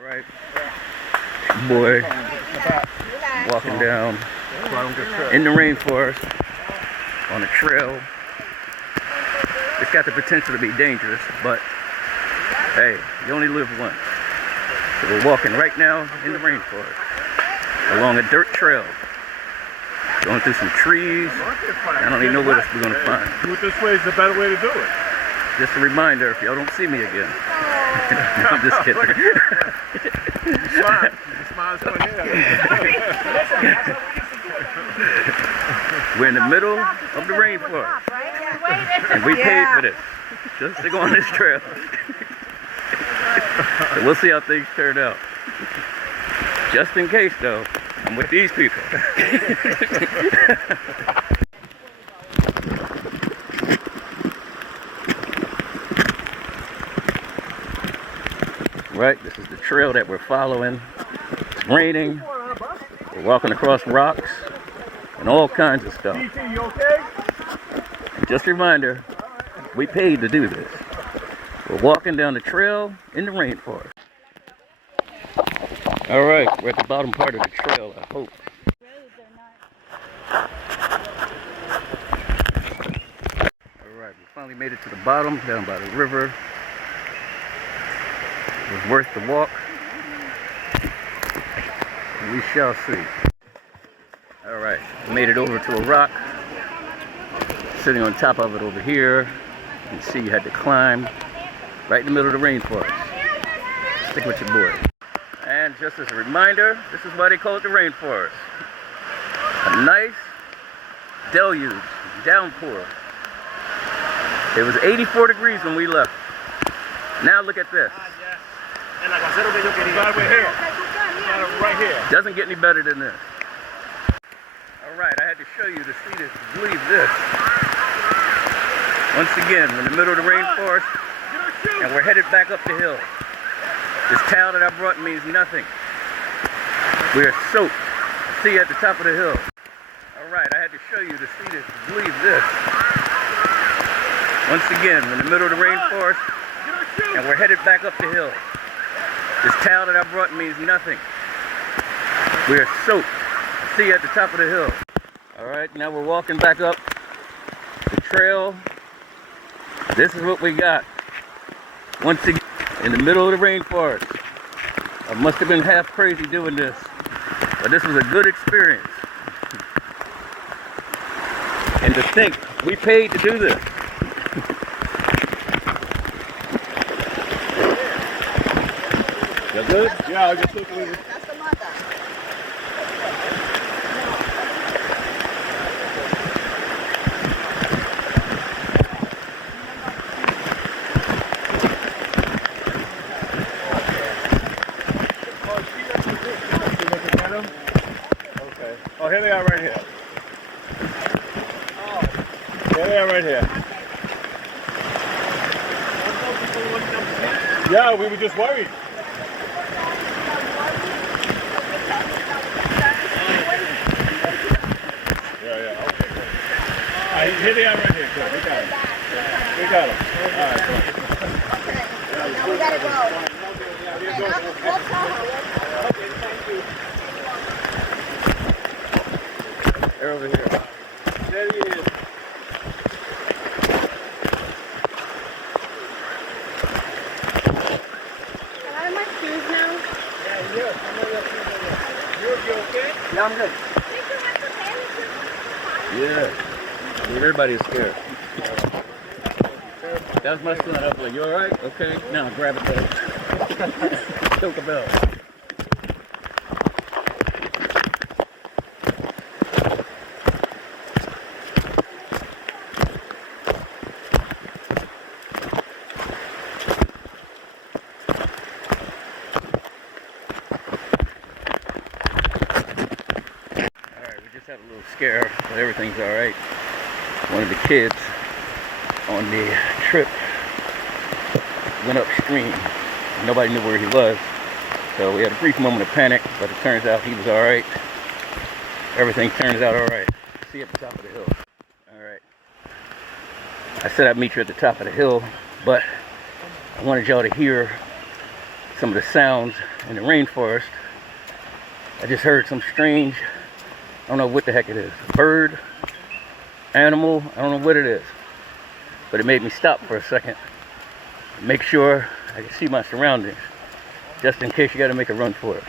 Right. Boy, walking down in the rainforest on a trail. It's got the potential to be dangerous, but hey, you only live once. So we're walking right now in the rainforest along a dirt trail, going through some trees. I don't even know what else we're gonna find. Do it this way is the better way to do it. Just a reminder, if y'all don't see me again. I'm just kidding. We're in the middle of the rainforest, and we paid for this, just to go on this trail. So we'll see how things turn out. Just in case, though, I'm with these people. Right, this is the trail that we're following. It's raining. We're walking across rocks and all kinds of stuff. DT, you okay? Just a reminder, we paid to do this. We're walking down the trail in the rainforest. All right, we're at the bottom part of the trail, I hope. All right, we finally made it to the bottom, down by the river. It was worth the walk. And we shall see. All right, we made it over to a rock. Sitting on top of it over here. You can see you had to climb right in the middle of the rainforest. Stick with your boy. And just as a reminder, this is why they call it the rainforest. A nice deluge, downpour. It was 84 degrees when we left. Now look at this. Right here. Doesn't get any better than this. Alright, I had to show you to see this, to believe this. Once again, we're in the middle of the rainforest, and we're headed back up the hill. This towel that I brought means nothing. We are soaked. See you at the top of the hill. Alright, I had to show you to see this, to believe this. Once again, we're in the middle of the rainforest, and we're headed back up the hill. This towel that I brought means nothing. We are soaked. See you at the top of the hill. Alright, now we're walking back up the trail. This is what we got. Once again, in the middle of the rainforest. I must have been half crazy doing this, but this was a good experience. And to think, we paid to do this. You good? Yeah, I just took it. Okay. Oh, here they are right here. Here they are right here. Yeah, we were just worried. Here they are right here. Good. We got them. We got them. All right. Okay. Now we gotta go. We'll tell her. Okay, thank you. They're over here. There he is. Am I in my shoes now? Yeah, yes. You okay? Yeah, I'm good. Yeah. Everybody is scared. That was my son. I was like, you alright? Okay. Now grab it there. Choke a bell. Alright, we just had a little scare, but everything's alright. One of the kids on the trip went upstream. Nobody knew where he was. So we had a brief moment of panic, but it turns out he was alright. Everything turns out alright. See you at the top of the hill. Alright. I said I'd meet you at the top of the hill, but I wanted y'all to hear some of the sounds in the rainforest. I just heard some strange, I don't know what the heck it is. Bird, animal, I don't know what it is. But it made me stop for a second. Make sure I can see my surroundings. Just in case you gotta make a run for it.